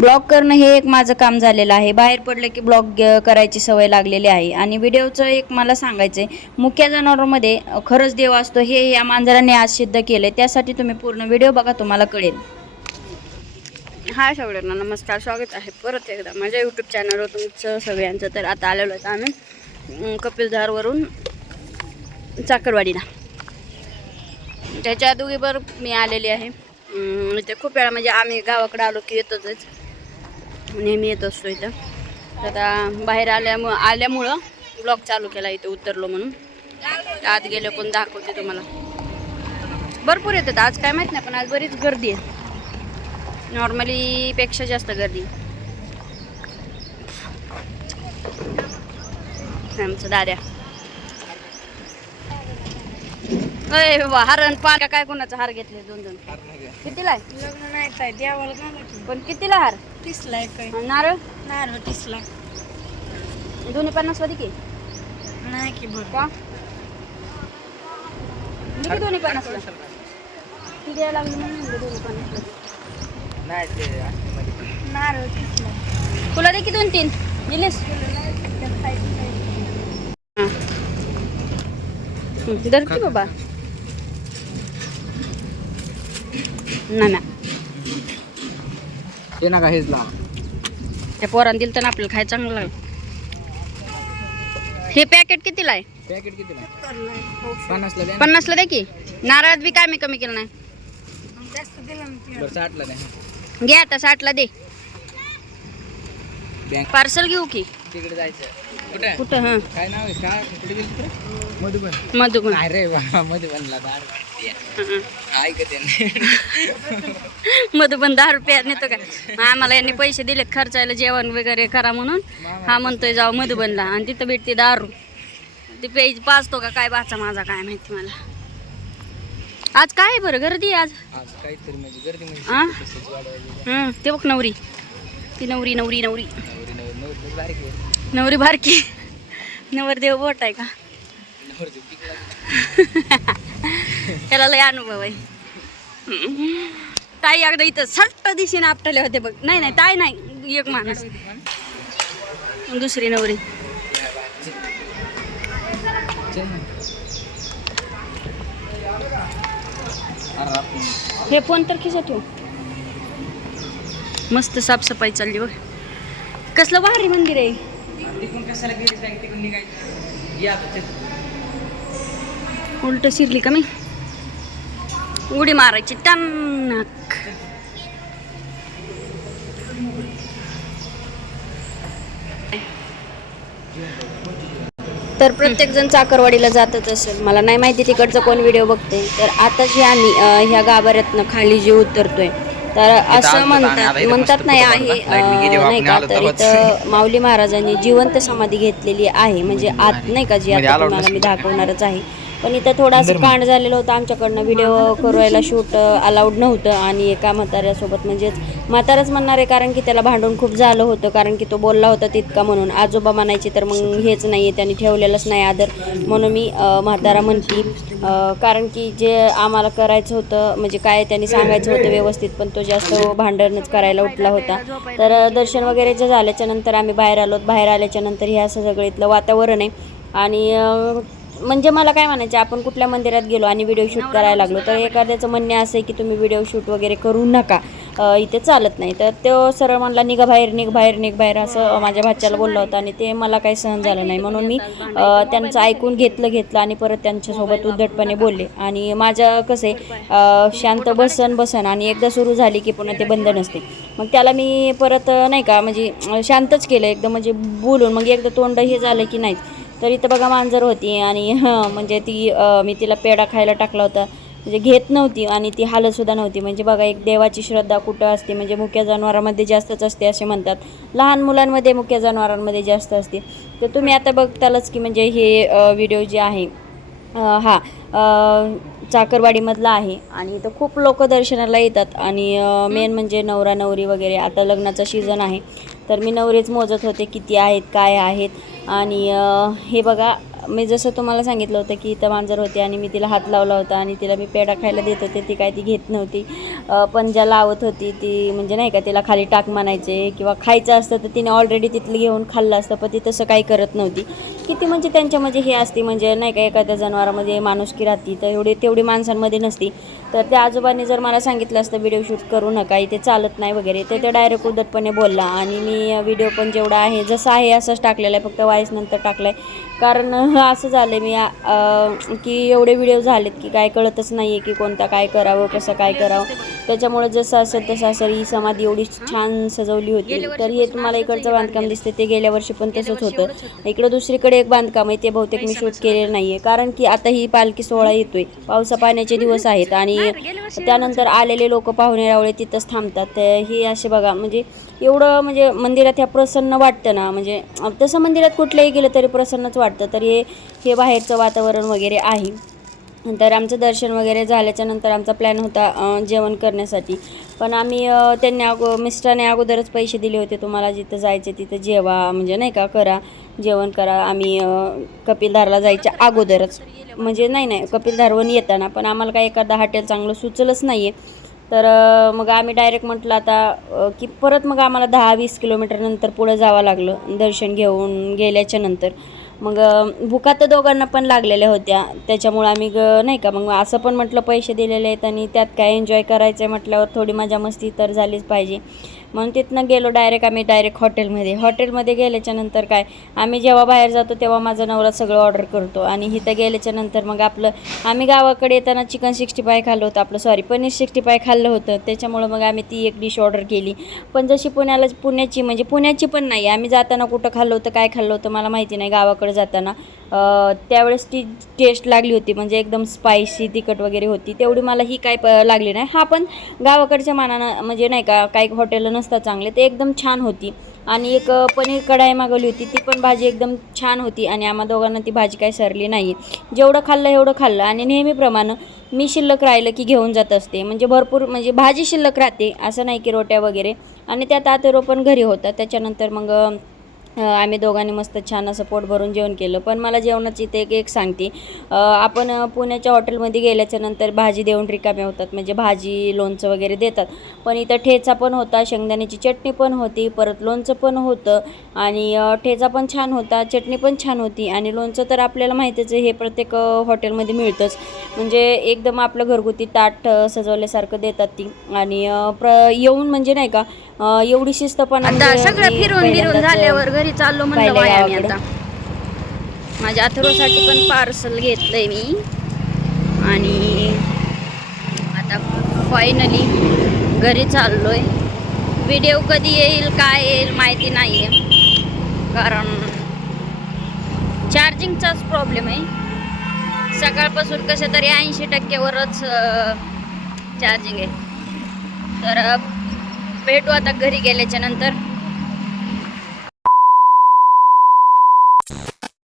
Blog करणं हे एक माझं काम झालेलं आहे. बाहेर पडलं की ब्लॉग करायची सवय लागलेली आहे. आणि व्हिडिओचं एक मला सांगायचं आहे, मुक्या जनावरांमध्ये खरंच देव असतो हे या मांजराने आज सिद्ध केलं. त्यासाठी तुम्ही पूर्ण व्हिडिओ बघा, तुम्हाला कळेल. हाय सगळ्यांना नमस्कार, स्वागत आहे परत एकदा माझ्या यूट्यूब चॅनलवर तुमचं सगळ्यांचं. तर आता आलेलो आहे आम्ही कपिलधारवरून चाकरवाडीला. त्याच्या दोघीवर मी आलेली आहे. इथे खूप वेळा म्हणजे आम्ही गावाकडे आलो की येतोच, नेहमी येत असतो इथं. तर आता बाहेर आल्यामुळं ब्लॉग चालू केला. इथं उतरलो म्हणून आत गेलो पण दाखवते तुम्हाला. भरपूर येतात आज, काय माहीत नाही पण आज बरीच गर्दी आहे. नॉर्मली पेक्षा जास्त गर्दी. आमचं दाद्या अय बाबा, हरण पार काय कोणाचा हार घेतले? दोन कितीला आहे? लग्न नाही काय देवाला घालायचं. पण कितीला हार? 30ला आहे काय? नारळ नारळ 30ला. दोन्ही 50 वाली की नाही की बरं का? किती दोन्ही 50 ला? किती द्यायला लागली म्हणून दोन्ही 50 ला. नाही ते नारळ 30ला. तुला दे की 2-3 दिलेस. दर की बाबा ना ते ना हेच लाव. त्या पोरांना दिलं तर आपल्याला खायचं चांगलं लागलं. हे पॅकेट कितीला आहे? पॅकेट कितीला? 50ला द्या. 50ला दे की. नारळात बी काय मी कमी केलं नाही. जास्त दिलं ना. बरं 60ला द्या. घे आता 60ला दे. बँक पार्सल घेऊ की? तिकडे जायचं. कुठे? कुठं? हां, काय नाव आहे? काय कुठे गेली तिकडे? मधुबन. मधुबन. अरे बाबा, मधुबनला दार ऐकते मधुबन 10 रुपयात नेतो का? आम्हाला यांनी पैसे दिलेत खर्चायला, जेवण वगैरे करा म्हणून. हा म्हणतोय जाऊ मधुबनला आणि तिथं भेटते दारू. ते पेज पाचतो का काय बाचा माझा काय माहिती मला. आज काय आहे बरं गर्दी आज? आज काहीतरी म्हणजे गर्दी म्हणजे आ? तसंच वाढवायची. ते बघ नवरी, ती नवरी नवरी नवरी नवरी बारीक आहे. नवरी बारकी. नवरदेव बोट आहे का? नवरी पिकला. त्याला लय अनुभव आहे. ताई अगदी इथं सट्ट दिशेने आपटले होते बघ. नाही नाही ताई नाही, एक माणूस, दुसरी नवरी. हे फोन तर खिसा ठेव. मस्त साफसफाई चालली बघ. कसलं भारी मंदिर आहे. उलट शिरली का मी? उडी मारायची टन्नक. तर प्रत्येक जण चाकरवाडीला जातच असेल. मला नाही माहिती तिकडचं कोण व्हिडिओ बघते. तर आता जे आम्ही ह्या गाभाऱ्यातनं खाली जे उतरतोय, तर असं म्हणतात नाही आहे नाही का, तर इथं माऊली महाराजांनी जिवंत समाधी घेतलेली आहे. म्हणजे आत नाही का, जी आता तुम्हाला मी दाखवणारच आहे. पण इथं थोडासा कांड झालेलं होतं आमच्याकडनं. व्हिडिओ करायला शूट अलाउड नव्हतं. आणि एका म्हाताऱ्यासोबत, म्हणजेच म्हाताराच म्हणणार आहे कारण की त्याला भांडण खूप झालं होतं. कारण की तो बोलला होता तितका म्हणून. आजोबा म्हणायचे तर मग हेच नाही आहे, त्यांनी ठेवलेलंच नाही आदर, म्हणून मी म्हातारा म्हणते. कारण की जे आम्हाला करायचं होतं, म्हणजे काय त्यांनी सांगायचं होतं व्यवस्थित, पण तो जास्त भांडणच करायला उठला होता. तर दर्शन वगैरे जे झाल्याच्या नंतर आम्ही बाहेर आलो. बाहेर आल्याच्या नंतर हे असं सगळं इथलं वातावरण आहे. आणि म्हणजे मला काय म्हणायचं, आपण कुठल्या मंदिरात गेलो आणि व्हिडिओ शूट करायला लागलो तर एखाद्याचं म्हणणे असं आहे की तुम्ही व्हिडिओ शूट वगैरे करू नका, इथे चालत नाही. तर तो सरळ म्हणला निघ बाहेर, निघ बाहेर, निघ बाहेर, असं माझ्या भाच्याला बोलला होता. आणि ते मला काही सहन झालं नाही, म्हणून मी त्यांचं ऐकून घेतलं आणि परत त्यांच्यासोबत उद्धटपणे बोलले. आणि माझं कसं आहे, शांत बसन आणि एकदा सुरू झाली की पुन्हा ते बंद नसते. मग त्याला मी परत नाही का, म्हणजे शांतच केलं एकदम, म्हणजे बोलून. मग एकदा तोंड हे झालं की नाहीच. तर इथं बघा मांजर होती आणि म्हणजे ती मी तिला पेढा खायला टाकला होता, म्हणजे घेत नव्हती आणि ती हालतसुद्धा नव्हती. म्हणजे बघा, एक देवाची श्रद्धा कुठं असते, म्हणजे मुक्या जनावरांमध्ये जास्तच असते असे म्हणतात. लहान मुलांमध्ये मुक्या जनावरांमध्ये जास्त असते. तर तुम्ही आता बघतालच की म्हणजे हे व्हिडिओ जे आहे हा चाकरवाडीमधला आहे. आणि इथं खूप लोक दर्शनाला येतात. आणि मेन म्हणजे नवरा नवरी वगैरे. आता लग्नाचा सीझन आहे तर मी नवरेच मोजत होते किती आहेत काय आहेत. आणि हे बघा मी जसं तुम्हाला सांगितलं होतं की इथं मांजर होती आणि मी तिला हात लावला होता आणि तिला मी पेढा खायला देत होते, ती काय ती घेत नव्हती. पंजा लावत होती ती, म्हणजे नाही का तिला खाली टाक म्हणायचे किंवा खायचं असतं तर तिने ऑलरेडी तिथलं घेऊन खाल्लं असतं, पण ती तसं काही करत नव्हती. किती म्हणजे त्यांच्या म्हणजे हे असते, म्हणजे नाही का एखाद्या जनावरामध्ये माणुसकी राहते तर तेवढी माणसांमध्ये नसती. तर त्या आजोबांनी जर मला सांगितलं असतं व्हिडिओ शूट करू नका, इथे चालत नाही वगैरे, तर ते डायरेक्ट उद्धटपणे बोलला. आणि मी व्हिडिओ पण जेवढा आहे जसं आहे असंच टाकलेलं आहे, फक्त वाईस नंतर टाकलं आहे. कारण असं झालं मी की एवढे व्हिडिओ झालेत की काय कळतच नाही आहे की कोणता काय करावं, कसं काय करावं. त्याच्यामुळे जसं असेल तसं असेल. ही समाधी एवढी छान सजवली होती. तर हे तुम्हाला इकडचं बांधकाम दिसते ते गेल्या वर्षी पण तसंच होतं. इकडं दुसरीकडे एक बांधकाम आहे, ते बहुतेक मी शूट केलेलं नाही आहे, कारण की आता ही पालखी सोहळा येतोय, पावसा पाण्याचे दिवस आहेत आणि त्यानंतर आलेले लोक पाहुणे रावळे तिथंच थांबतात. तर ही असे बघा, म्हणजे एवढं म्हणजे मंदिरात ह्या प्रसन्न वाटतं ना, म्हणजे तसं मंदिरात कुठलंही गेलं तरी प्रसन्नच वाटतं. तर हे बाहेरचं वातावरण वगैरे आहे. तर आमचं दर्शन वगैरे झाल्याच्या नंतर आमचा प्लॅन होता जेवण करण्यासाठी. पण आम्ही त्यांनी मिस्टरांनी अगोदरच पैसे दिले होते, तुम्हाला जिथं जायचं तिथं जेवा, म्हणजे नाही का करा, जेवण करा. आम्ही कपिलधारला जायच्या अगोदरच, म्हणजे नाही कपिलधारवरून येताना, पण आम्हाला काय एखादा हॉटेल चांगलं सुचलंच नाही आहे. तर मग आम्ही डायरेक्ट म्हटलं आता की परत मग आम्हाला 10-20 किलोमीटर नंतर पुढं जावं लागलं दर्शन घेऊन गेल्याच्या नंतर. मग भुका तर दोघांना पण लागलेल्या होत्या, त्याच्यामुळं आम्ही नाही का मग असं पण म्हटलं पैसे दिलेले आहेत आणि त्यात काय एन्जॉय करायचं आहे म्हटल्यावर थोडी मजा मस्ती तर झालीच पाहिजे. म्हणून तिथनं गेलो आम्ही डायरेक्ट हॉटेलमध्ये गेल्याच्या नंतर काय, आम्ही जेव्हा बाहेर जातो तेव्हा माझा नवरा सगळं ऑर्डर करतो. आणि इथं गेल्याच्या नंतर मग आम्ही गावाकडे येताना चिकन 65 खाल्लं होतं, पनीर 65 खाल्लं होतं, त्याच्यामुळं मग आम्ही ती एक डिश ऑर्डर केली. पण जशी पुण्याची पण नाही, आम्ही जाताना कुठं खाल्लं होतं काय खाल्लं होतं मला माहिती नाही. गावाकडे जाताना त्यावेळेस ती टेस्ट लागली होती, म्हणजे एकदम स्पायसी तिखट वगैरे होती, तेवढी मला ही काय लागली नाही. हा पण गावाकडच्या मानानं म्हणजे नाही का काही हॉटेलं नसतात चांगले, ते एकदम छान होती. आणि एक पनीर कढाई मागवली होती, ती पण भाजी एकदम छान होती आणि आम्हा दोघांना ती भाजी काही सरली नाही. जेवढं खाल्लं एवढं खाल्लं. आणि नेहमीप्रमाणे मी शिल्लक राहिलं की घेऊन जात असते, म्हणजे भरपूर म्हणजे भाजी शिल्लक राहते, असं नाही की रोट्या वगैरे. आणि त्यात आतेरो पण घरी होता. त्याच्यानंतर मग आम्ही दोघांनी मस्त छान असं पोट भरून जेवण केलं. पण मला जेवणाची ते एक सांगते, आपण पुण्याच्या हॉटेलमध्ये गेल्याच्या नंतर भाजी देऊन रिकामे होतात, म्हणजे भाजी लोणचं वगैरे देतात. पण इथं ठेचा पण होता, शेंगदाण्याची चटणी पण होती, परत लोणचं पण होतं. आणि ठेचा पण छान होता, चटणी पण छान होती. आणि लोणचं तर आपल्याला माहितीच आहे, हे प्रत्येक हॉटेलमध्ये मिळतंच, म्हणजे एकदम आपलं घरगुती ताट सजवल्यासारखं देतात ती. आणि येऊन म्हणजे नाही का एवढी शिस्तपणा, आता सगळं फिरून झाल्यावर घरी चाललो म्हणलं आम्ही आता. माझ्या अथर्वसाठी पण पार्सल घेतलंय मी. आणि आता फायनली घरी चाललोय. व्हिडिओ कधी येईल काय येईल माहिती नाही आहे, कारण चार्जिंगचाच प्रॉब्लेम आहे. सकाळपासून कसं तरी 80%वरच चार्जिंग आहे. तर भेटू आता घरी गेल्याच्या नंतर.